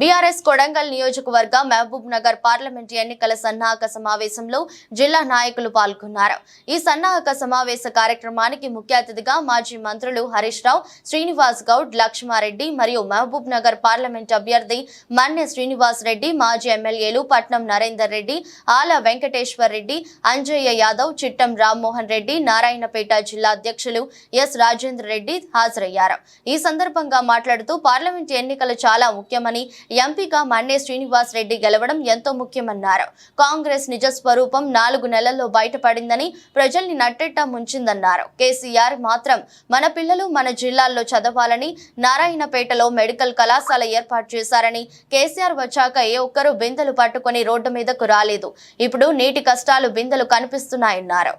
BRS Kodangal నియోజకవర్గ Mahabub Nagar parliament ఎన్నికల సన్నాహక సమావేశంలో జిల్లా నాయకులు పాల్గొన్నారు. ఈ సన్నాహక సమావేశ కార్యక్రమానికి ముఖ్య అతిథిగా మాజీ మంత్రులు హరీష్ రావు, శ్రీనివాస్ గౌడ్, లక్ష్మారెడ్డి మరియు మహబూబ్ నగర్ పార్లమెంట్ అభ్యర్థి మన్నె శ్రీనివాస్ రెడ్డి, మాజీ ఎమ్మెల్యేలు పట్నం నరేందర్ రెడ్డి, ఆల వెంకటేశ్వర్ రెడ్డి, అంజయ్య యాదవ్, చిట్టం రామ్మోహన్ రెడ్డి, నారాయణపేట జిల్లా అధ్యక్షులు ఎస్ రాజేంద్ర రెడ్డి హాజరయ్యారు. ఈ సందర్భంగా మాట్లాడుతూ పార్లమెంట్ ఎన్నికలు చాలా ముఖ్యమని, ఎంపీగా మన్నె శ్రీనివాస్ రెడ్డి గెలవడం ఎంతో ముఖ్యమన్నారు. కాంగ్రెస్ నిజ స్వరూపం 4 నెలల్లో బయటపడిందని, ప్రజల్ని నట్టెట్టా ముంచిందన్నారు. కేసీఆర్ మాత్రం మన పిల్లలు మన జిల్లాల్లో చదవాలని నారాయణపేటలో మెడికల్ కళాశాల ఏర్పాటు చేశారని, కేసీఆర్ వచ్చాక ఏ ఒక్కరూ బిందెలు పట్టుకుని రోడ్డు మీదకు రాలేదు. ఇప్పుడు నీటి కష్టాలు బిందెలు కనిపిస్తున్నాయన్నారు.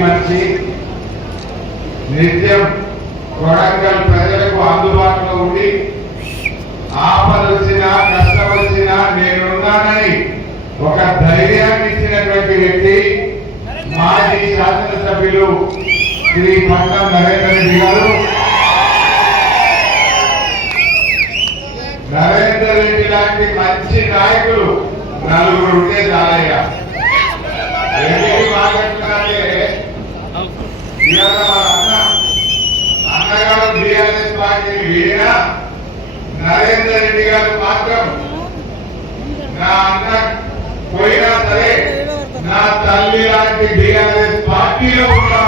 మంచి నిత్యం కొడంగల్ ప్రజలకు అందుబాటులో ఉండి ఆపద వచ్చినా కష్టం వచ్చినా నేనున్నానని ఒక ధైర్యాన్ని ఇచ్చినటువంటి వ్యక్తి మాజీ శాసనసభ్యులు శ్రీ పట్నం నరేందర్ రెడ్డి గారు. నరేందర్ రెడ్డి లాంటి మంచి నాయకులు 4 ఉంటే చాలయ్యా. అన్నగారు బీఆర్ఎస్ పార్టీ వీడినా నరేందర్ రెడ్డి గారు మాత్రం నా అన్న పోయినా సరే నా తల్లి లాంటి బీఆర్ఎస్ పార్టీలో కూడా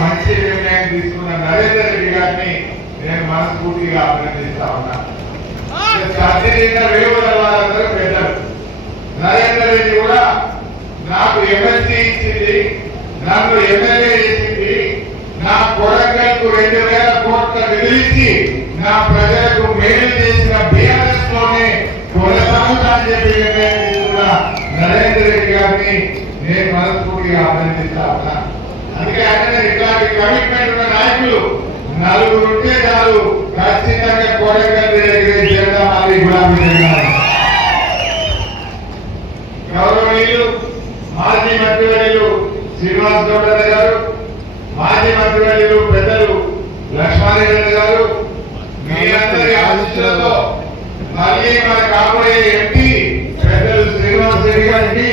మంచి నిర్ణయం తీసుకున్న నరేందర్ రెడ్డి గారిని నేను మనస్ఫూర్తిగా అభినందిస్తా ఉన్నా. వాళ్ళందరూ పెద్దలు. నరేందర్ రెడ్డి కూడా నాకు ఎమ్మెల్సీ ఇచ్చింది, నన్ను ఎమ్మెల్యే చేసింది, నా రైతులకు 2,000 కోట్ల నిధులిచ్చి నా ప్రజలకు మేలు చేసిన బీఆర్ఎస్ లోనే కొనసాగుతానని చెప్పి నిర్ణయం తీసుకున్న నరేంద్ర రెడ్డి గారిని నేను మనస్ఫూర్తిగా అభినందిస్తా ఉన్నా. అందుకే ఆయన ఇట్లాంటి కమిట్మెంట్ ఉన్న నాయకులు నలుగురు ఉంటే చాలు, ఖచ్చితంగా కోటగల్లి జెండా మళ్ళీ గులాబీ జెండా. గౌరవనీయులు మాజీ మంత్రివర్యులు శ్రీనివాస్ గౌడ్ గారు, మాజీ మంత్రివర్యులు పెద్దలు లక్ష్మారెడ్డి గారు, మీ అందరి ఆశీస్సులతో మళ్ళీ మన కాబోయే ఎంపీ పెద్దలు శ్రీనివాస్ రెడ్డి గారికి,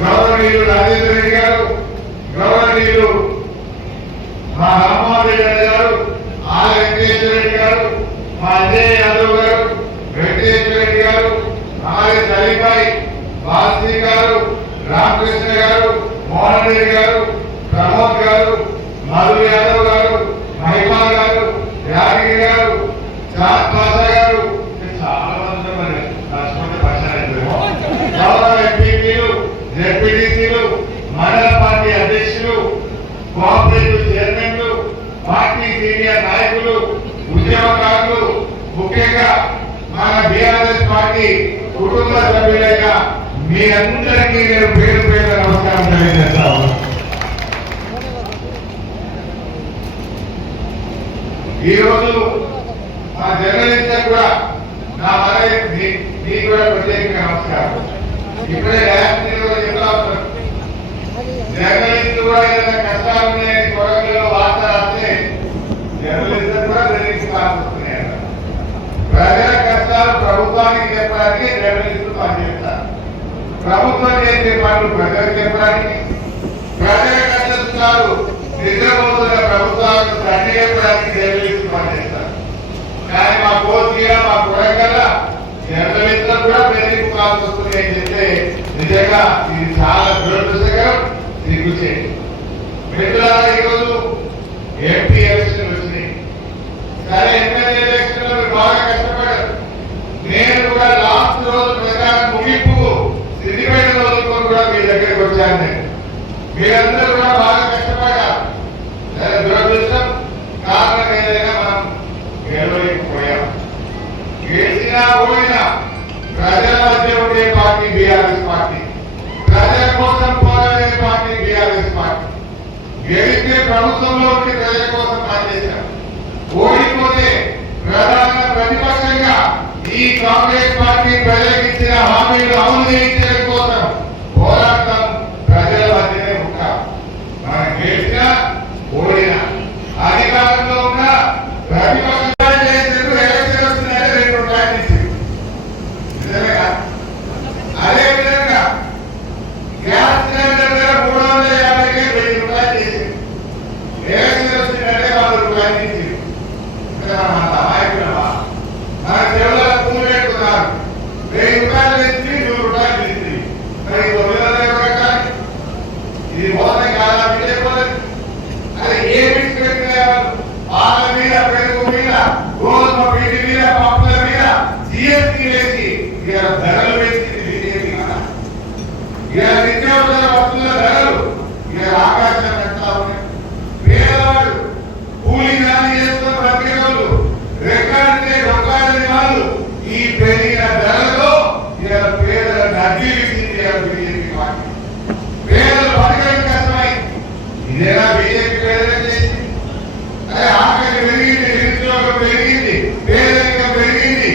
గౌరవనీయులు రాజేంద్ర రెడ్డి గారు, గౌరవనీయులు మా రామ్మోహన్ రెడ్డి గారు, ఆర్ వెంకటేశ్వర రెడ్డి గారు, మా అజయ్ యాదవ్ గారు, వెంకటేశ్వర రెడ్డి గారు, ఆర్ఎస్ అలీభాయ్, భాస్కర్ గారు, రామకృష్ణ గారు, మోహన్ రెడ్డి గారు, ప్రమోద్ గారు, మధు యాదవ్ గారు, మహిమా గారు, యాదగిరి గారు, చాంద్ పాషా గారు, చాలా మంది మరి రాష్ట్రంలో గౌరవ ఎంపీలు, జెడ్పీటీసీలు, మండల పార్టీ అధ్యక్షులు, కోఆపరేటివ్ చైర్మన్లు, పార్టీ సీనియర్ నాయకులు, ఉద్యమకారులు, ముఖ్యంగా మన బీఆర్ఎస్ పార్టీ కుటుంబ సభ్యులైన మీ అందరికీ నేను పేరు పేరు నమస్కారం తెలియజేస్తాను. ఈ రోజు మా జర్నలిస్ట్ కూడా నా మీకు కూడా ప్రత్యేకంగా నమస్కారం. ఇప్పుడే జర్నలిస్టు కూడా ఏదైనా కష్టాలు ఉన్నాయని కొరకలో వార్త రాస్తే జర్నలిస్టు కూడా వస్తున్నాయి. ప్రజల కష్టాలు ప్రభుత్వానికి చెప్పడానికి జర్నలిస్టులు పనిచేస్తారు. ప్రభుత్వం చేసే పనులు ప్రజలకు చెప్పడానికి, ప్రజల కష్టాలు నిద్రపోతున్న ప్రభుత్వాలకు తండ్రి చెప్పడానికి జర్నలిస్టులు పనిచేస్తారు. కానీ మా కోతిగా మా కొరకల జర్నలిస్టులు కూడా బెదిరింపు కాల్సి వస్తుంది అని చెప్తే నిజంగా ఇది చాలా దురదృష్టకరం, సిగ్గుచేటు. మిత్రులారా, ఈరోజు ఎంపీ ఎలక్షన్లు వచ్చినాయి. సరే, ఎమ్మెల్యే ఎలక్షన్ లో బాగా కష్టపడారు. నేను కూడా లాస్ట్ రోజు ప్రచారం ముగింపు సిద్దిపేట రోజుతో కూడా మీ దగ్గరికి వచ్చాను. నేను మీరందరూ కూడా బాగా కష్టపడ్డారు. దురదృష్టం కారణం ఏదైనా మనం గెలవలేకపోయాం. గెలిచినా ఓడినా ప్రజల మధ్య ఉండే పార్టీ బీఆర్ఎస్ పార్టీ, ప్రజల కోసం పోరాడే పార్టీ బీఆర్ఎస్ పార్టీ. గెలిస్తే ప్రభుత్వంలో ఉండి ప్రజల కోసం పనిచేశాం. ఓడిపోతే ప్రధాన ప్రతిపక్షంగా ఈ కాంగ్రెస్ పార్టీ ప్రజలకు ఇచ్చిన హామీలు అమలు చేయించడం కోసం పోరాటం ప్రజల మధ్యనే ఉంటాం. మనం గెలిచినా ఓడినా అధికారంలో ఉన్న ప్రతిపక్ష ఎలక్షన్ వస్తున్నాయని 2 రూపాయలు ఇచ్చింది. నిజమేనా? అదేవిధంగా గ్యాస్ సిలిండర్ ధర 350కి 1000 రూపాయలు చేసింది. ఎలక్షన్ వచ్చిందంటే 100 రూపాయలు ఇచ్చింది. మన చెవుల పూలు పెట్టుకున్నారు. 1000 రూపాయలు ఇచ్చి 100 రూపాయలు ఇచ్చింది. మరి 900 కట్టాలి. ఇది మోసం కాదా? విజయపోలేదు. అది ఏ బిడ్స్ పెట్టినారు? పాల మీద, పెరుగు మీద, గోధుమ పిండి మీద, పప్పుల మీద జిఎస్టీ వేసి ధరలు పెంచింది బీజేపీ. నిత్యావసర వస్తువుల ధరలు ఆకాశం పెడతా ఉన్నాయి. పేదవాడు కూలీ నాని చేసుకుని ప్రతి రోజు రెక్కాడితే రొక్కాడని వాళ్ళు ఈ పెరిగిన ధరలో పేదల నడ్డి విసింది బీజేపీ పార్టీ. పేదలు బతకడం కష్టమైంది. ఇదేనా బీజేపీ పేదలకు చేసింది? అదే ఆకలి పెరిగింది, నిరుద్యోగం పెరిగింది, పేదరికం పెరిగింది.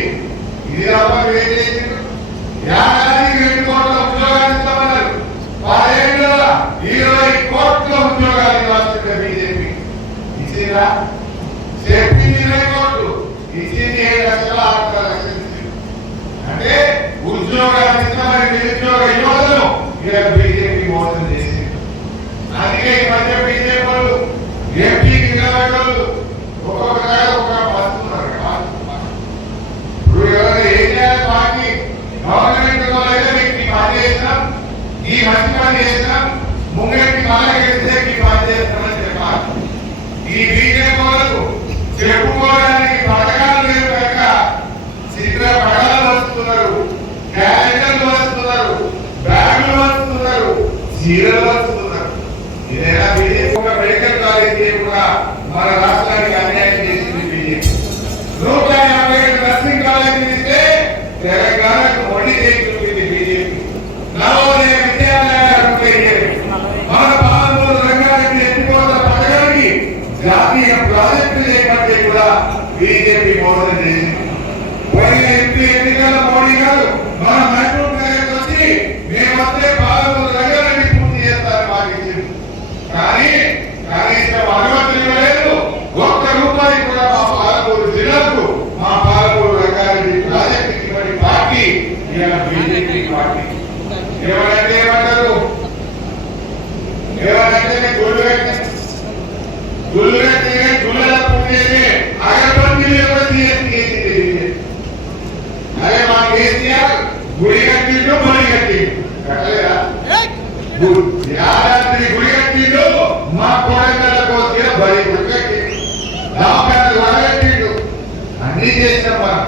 ఇది తప్ప ఏం చేసింది? ఏడాదికి 2 కోట్ల ఉద్యోగాలు ఇస్తామన్నారు. 10 ఏళ్ళలో 20 కోట్ల ఉద్యోగాలు ఇవ్వాల్సిందే బీజేపీ. ఇచ్చిందా? చెప్పింది 20 కోట్లు, ఇచ్చింది 7 లక్షల 6 లక్షలు ఇచ్చింది. అంటే ఉద్యోగాలు ఇస్తామని నిరుద్యోగ యువతను బీజేపీ మోసం చేసింది. అందుకే ఈ మధ్య బీజేపీ వాళ్ళు ఎంపీకి నిలబడ్డోళ్ళు ఒక్కొక్క వస్తున్నారు. ఇప్పుడు ఎవరైనా ఏం చేయాలి? పార్టీ గవర్నమెంట్ అయితే మీకు ఈ పని చేసినాం, ఈ మంచి పని చేసినాం, ముంగటి కాలకేస్తే ఈ పని చేస్తామని చెప్పాలి. ఈ బీజేపీ వాళ్ళకు చెప్పుకోవడానికి పథకాలు లేవు కనుక చిత్ర పటాలు వస్తున్నారు, క్యాలెండర్లు వస్తున్నారు, బ్యాగులు వస్తున్నారు, చీరలు వస్తున్నారు. ఇదైనా బీజేపీ మెడికల్ కాలేజీ కూడా మన రాష్ట్రానికి అన్యాయం చేసింది బీజేపీ. 157 నర్సింగ్ కాలేజీలు ఇస్తే తెలంగాణకు మొండి చేయించుకుంది బీజేపీ. నవోదయ విద్యాలయాలు మన పాలమూరు రంగారెడ్డి ఎత్తిపోతల పథకానికి జాతీయ ప్రాజెక్టు చేయమంటే కూడా బీజేపీ మోసం చేసింది. పోయిన ఎంపీ ఎన్నికల మోడీ గారు మన మహబూబ్ నగర్కి వచ్చి మేము వస్తే పాలమూరు రంగారెడ్డి పూర్తి చేస్తారని మాటించింది. కానీ కనీసం అనుమతి లేదు. ఒక్క రూపాయి కూడా మా పాలమూరు జిల్లాకు మా పాలమూరు రంగారెడ్డి ప్రాజెక్టు ఇవ్వని పార్టీ ఇవాళ బీజేపీ పార్టీ. ఏమంటే ఏమంటారు? ఏమంటే గుళ్ళు కట్టే గుళ్ళ పూజ అగరబత్తి కూడా తీసేసింది. అదే మా కేసీఆర్ గుడి కట్టిండు బడి కట్టిండు కట్టలేదా? యాదాద్రి గుడి కట్టిండు, మా కోడకల్లకు వచ్చిన బడి గుడి కట్టిండు, దాపలు వడగట్టిండు, అన్ని చేసినాం మనం.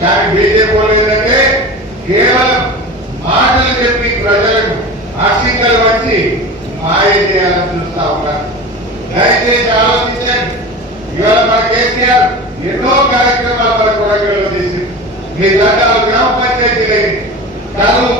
కానీ బీజేపీ ఏంటంటే కేవలం మాటలు చెప్పి ప్రజలకు ఆశింకలు వచ్చి మాయ చేయాలని చూస్తా ఉన్నారు. దయచేసి ఆలోచించండి. ఇవాళ మన కేసీఆర్ ఎన్నో కార్యక్రమాలు మన కొడకల్లో చేసింది. మీ దండాలు గ్రామ పంచాయతీ లేని కరువు